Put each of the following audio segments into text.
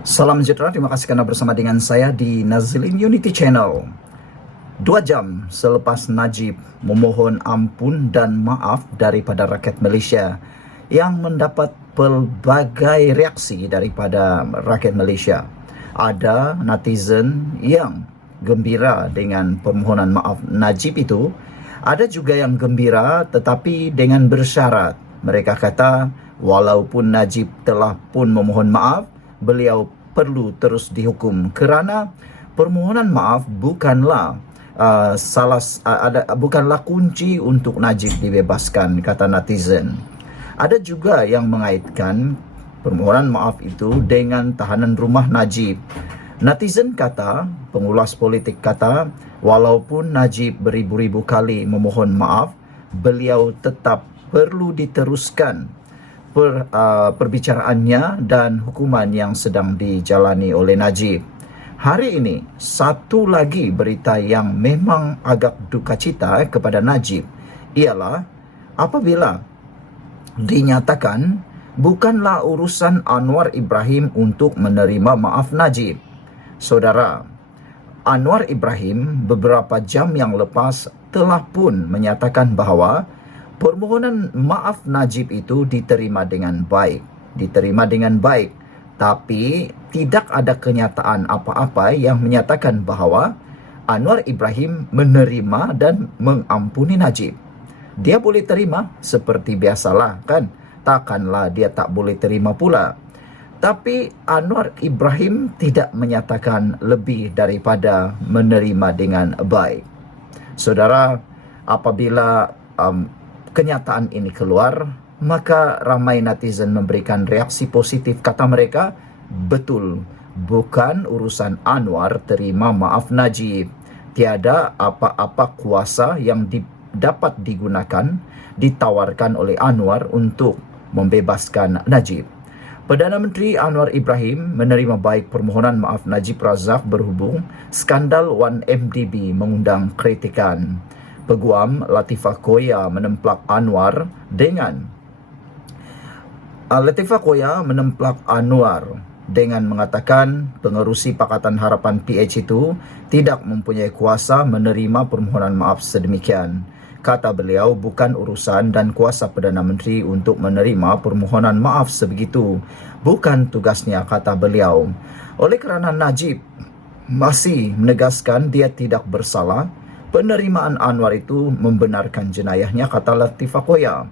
Salam sejahtera, terima kasih karena bersama dengan saya di Nazilin Unity Channel. 2 jam selepas Najib memohon ampun dan maaf daripada rakyat Malaysia yang mendapat pelbagai reaksi daripada rakyat Malaysia. Ada netizen yang gembira dengan permohonan maaf Najib itu, ada juga yang gembira tetapi dengan bersyarat. Mereka kata walaupun Najib telah pun memohon maaf, beliau perlu terus dihukum kerana permohonan maaf bukanlah bukanlah kunci untuk Najib dibebaskan, kata netizen. Ada juga yang mengaitkan permohonan maaf itu dengan tahanan rumah Najib. Netizen kata, pengulas politik kata, walaupun Najib beribu-ribu kali memohon maaf, beliau tetap perlu diteruskan perbicaraannya dan hukuman yang sedang dijalani oleh Najib. Hari ini, satu lagi berita yang memang agak duka cita kepada Najib ialah apabila dinyatakan bukanlah urusan Anwar Ibrahim untuk menerima maaf Najib. Saudara, Anwar Ibrahim beberapa jam yang lepas telah pun menyatakan bahawa permohonan maaf Najib itu diterima dengan baik. Tapi tidak ada kenyataan apa-apa yang menyatakan bahawa Anwar Ibrahim menerima dan mengampuni Najib. Dia boleh terima seperti biasalah kan? Takkanlah dia tak boleh terima pula. Tapi Anwar Ibrahim tidak menyatakan lebih daripada menerima dengan baik. Saudara, apabila kenyataan ini keluar, maka ramai netizen memberikan reaksi positif. Kata mereka, betul, bukan urusan Anwar terima maaf Najib. Tiada apa-apa kuasa yang dapat digunakan, ditawarkan oleh Anwar untuk membebaskan Najib. Perdana Menteri Anwar Ibrahim menerima baik permohonan maaf Najib Razak berhubung skandal 1MDB mengundang kritikan. Peguam Latifah Koya menemplak Anwar dengan mengatakan pengerusi Pakatan Harapan PH itu tidak mempunyai kuasa menerima permohonan maaf sedemikian. Kata beliau, bukan urusan dan kuasa Perdana Menteri untuk menerima permohonan maaf sebegitu. Bukan tugasnya, kata beliau. Oleh kerana Najib masih menegaskan dia tidak bersalah, penerimaan Anwar itu membenarkan jenayahnya, kata Latifah Koya.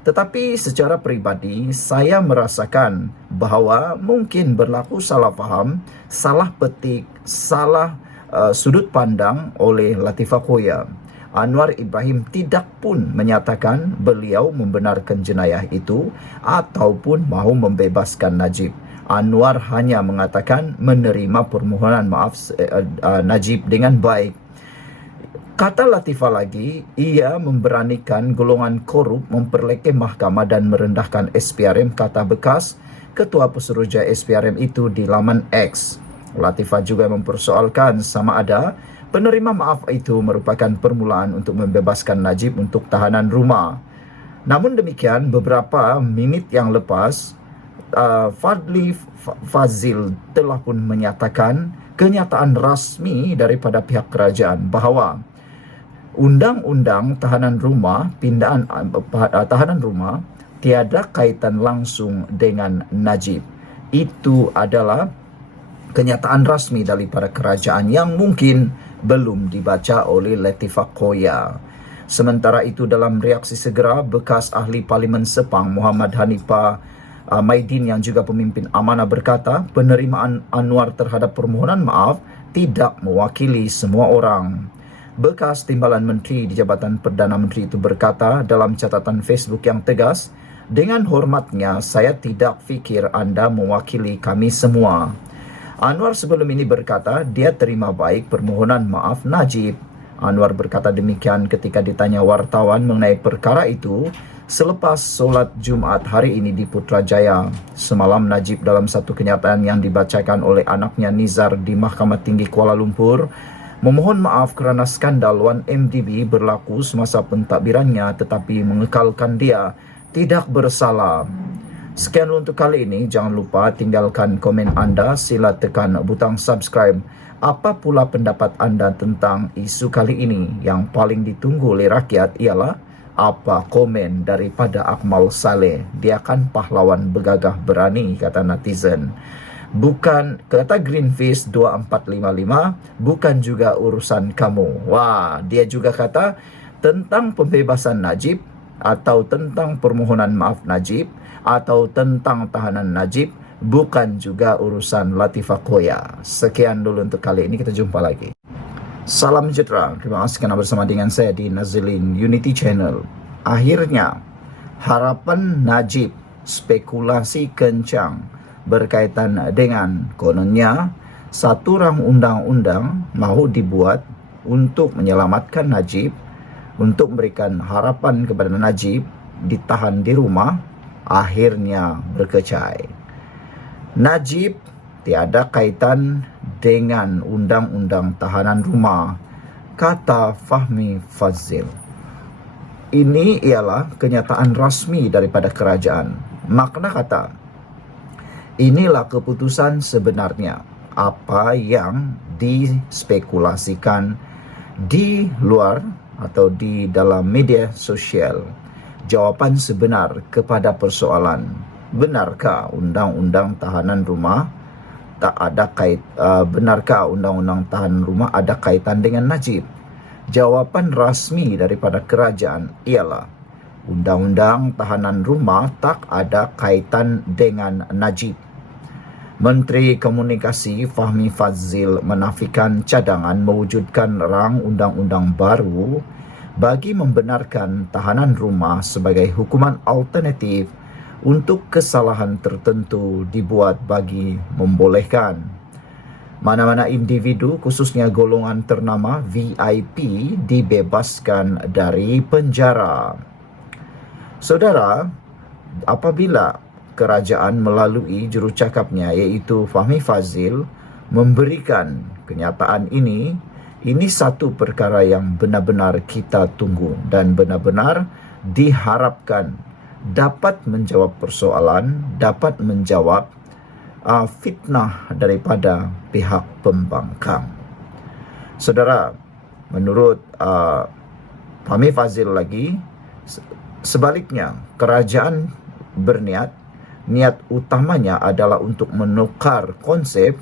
Tetapi secara peribadi, saya merasakan bahawa mungkin berlaku salah faham, salah petik, salah sudut pandang oleh Latifah Koya. Anwar Ibrahim tidak pun menyatakan beliau membenarkan jenayah itu ataupun mahu membebaskan Najib. Anwar hanya mengatakan menerima permohonan maaf Najib dengan baik. Kata Latifah lagi, ia memberanikan golongan korup memperlekeh mahkamah dan merendahkan SPRM, kata bekas Ketua Pesuruhjaya SPRM itu di laman X. Latifah juga mempersoalkan sama ada penerima maaf itu merupakan permulaan untuk membebaskan Najib untuk tahanan rumah. Namun demikian, beberapa minit yang lepas, Fadli Fazil telah pun menyatakan kenyataan rasmi daripada pihak kerajaan bahawa undang-undang tahanan rumah, pindaan tahanan rumah tiada kaitan langsung dengan Najib. Itu adalah kenyataan rasmi daripada kerajaan yang mungkin belum dibaca oleh Latifah Koya. Sementara itu, dalam reaksi segera, bekas ahli Parlimen Sepang Muhammad Hanifah Maidin yang juga pemimpin amanah berkata, penerimaan Anwar terhadap permohonan maaf tidak mewakili semua orang. Bekas Timbalan Menteri di Jabatan Perdana Menteri itu berkata dalam catatan Facebook yang tegas, dengan hormatnya, saya tidak fikir anda mewakili kami semua. Anwar sebelum ini berkata dia terima baik permohonan maaf Najib. Anwar berkata demikian ketika ditanya wartawan mengenai perkara itu selepas solat Jumaat hari ini di Putrajaya. Semalam Najib dalam satu kenyataan yang dibacakan oleh anaknya Nizar di Mahkamah Tinggi Kuala Lumpur memohon maaf kerana skandal 1MDB berlaku semasa pentadbirannya tetapi mengekalkan dia tidak bersalah. Sekian untuk kali ini. Jangan lupa tinggalkan komen anda, sila tekan butang subscribe. Apa pula pendapat anda tentang isu kali ini? Yang paling ditunggu oleh rakyat ialah apa komen daripada Akmal Saleh. Dia kan pahlawan bergagah berani, kata netizen. Bukan, kata Greenfish 2455, bukan juga urusan kamu. Wah, dia juga kata tentang pembebasan Najib atau tentang permohonan maaf Najib atau tentang tahanan Najib bukan juga urusan Latifah Koya. Sekian dulu untuk kali ini, kita jumpa lagi. Salam sejahtera. Terima kasih kerana bersama dengan saya di Nazilin Unity Channel. Akhirnya, harapan Najib spekulasi kencang berkaitan dengan kononnya satu rang undang-undang mahu dibuat untuk menyelamatkan Najib, untuk memberikan harapan kepada Najib ditahan di rumah, akhirnya berkecai. Najib tiada kaitan dengan undang-undang tahanan rumah, kata Fahmi Fadzil. Ini ialah kenyataan rasmi daripada kerajaan. Makna kata, inilah keputusan sebenarnya. Apa yang dispekulasikan di luar atau di dalam media sosial, jawapan sebenar kepada persoalan, benarkah undang-undang tahanan rumah tak ada benarkah undang-undang tahanan rumah ada kaitan dengan Najib? Jawapan rasmi daripada kerajaan ialah undang-undang tahanan rumah tak ada kaitan dengan Najib. Menteri Komunikasi Fahmi Fadzil menafikan cadangan mewujudkan rang undang-undang baru bagi membenarkan tahanan rumah sebagai hukuman alternatif untuk kesalahan tertentu dibuat bagi membolehkan mana-mana individu, khususnya golongan ternama VIP, dibebaskan dari penjara. Saudara, apabila kerajaan melalui jurucakapnya iaitu Fahmi Fadzil memberikan kenyataan ini satu perkara yang benar-benar kita tunggu dan benar-benar diharapkan dapat menjawab persoalan, dapat menjawab fitnah daripada pihak pembangkang. Saudara, menurut Fahmi Fadzil lagi, sebaliknya kerajaan berniat, niat utamanya adalah untuk menukar konsep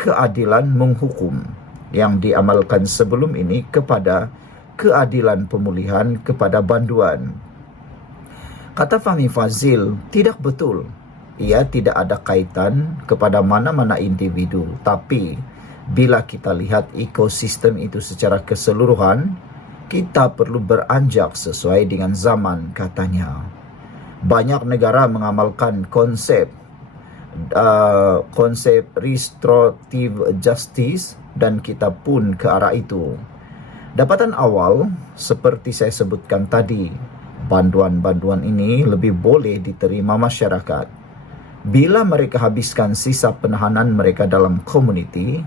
keadilan menghukum yang diamalkan sebelum ini kepada keadilan pemulihan kepada banduan. Kata Fahmi Fadzil, tidak betul. Ia tidak ada kaitan kepada mana-mana individu. Tapi, bila kita lihat ekosistem itu secara keseluruhan, kita perlu beranjak sesuai dengan zaman, katanya. Banyak negara mengamalkan konsep restorative justice dan kita pun ke arah itu. Dapatan awal, seperti saya sebutkan tadi, banduan-banduan ini lebih boleh diterima masyarakat. Bila mereka habiskan sisa penahanan mereka dalam komuniti,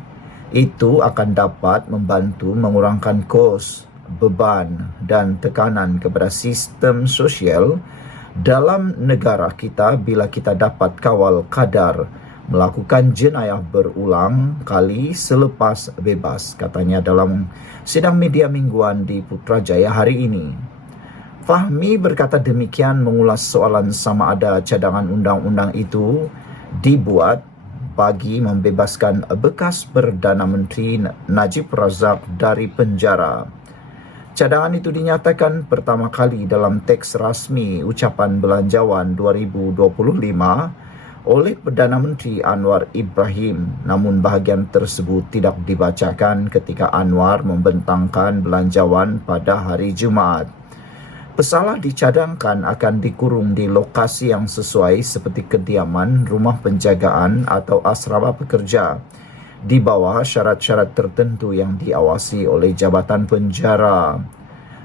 itu akan dapat membantu mengurangkan kos, beban dan tekanan kepada sistem sosial dalam negara kita bila kita dapat kawal kadar melakukan jenayah berulang kali selepas bebas, katanya dalam sidang media mingguan di Putrajaya hari ini. Fahmi berkata demikian mengulas soalan sama ada cadangan undang-undang itu dibuat bagi membebaskan bekas Perdana Menteri Najib Razak dari penjara. Cadangan itu dinyatakan pertama kali dalam teks rasmi ucapan belanjawan 2025 oleh Perdana Menteri Anwar Ibrahim. Namun bahagian tersebut tidak dibacakan ketika Anwar membentangkan belanjawan pada hari Jumaat. Pesalah dicadangkan akan dikurung di lokasi yang sesuai seperti kediaman, rumah penjagaan atau asrama pekerja di bawah syarat-syarat tertentu yang diawasi oleh Jabatan Penjara.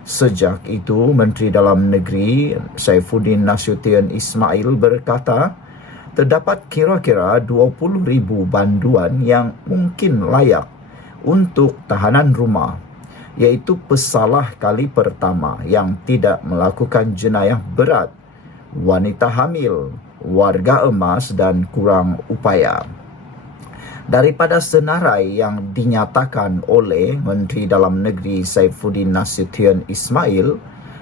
Sejak itu, Menteri Dalam Negeri Saifuddin Nasution Ismail berkata, terdapat kira-kira 20,000 banduan yang mungkin layak untuk tahanan rumah, iaitu pesalah kali pertama yang tidak melakukan jenayah berat wanita hamil, warga emas dan kurang upaya. Daripada senarai yang dinyatakan oleh Menteri Dalam Negeri Saifuddin Nasution Ismail,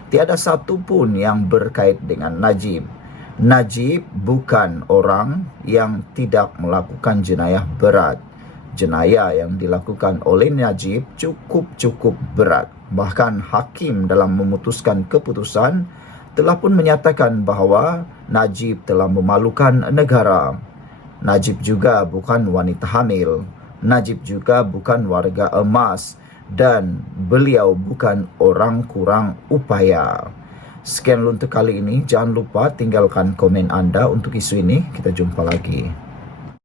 tiada satu pun yang berkait dengan Najib. Najib bukan orang yang tidak melakukan jenayah berat. Jenayah yang dilakukan oleh Najib cukup berat. Bahkan hakim dalam memutuskan keputusan telah pun menyatakan bahawa Najib telah memalukan negara. Najib juga bukan wanita hamil. Najib juga bukan warga emas. Dan beliau bukan orang kurang upaya. Sekian untuk kali ini. Jangan lupa tinggalkan komen anda untuk isu ini. Kita jumpa lagi.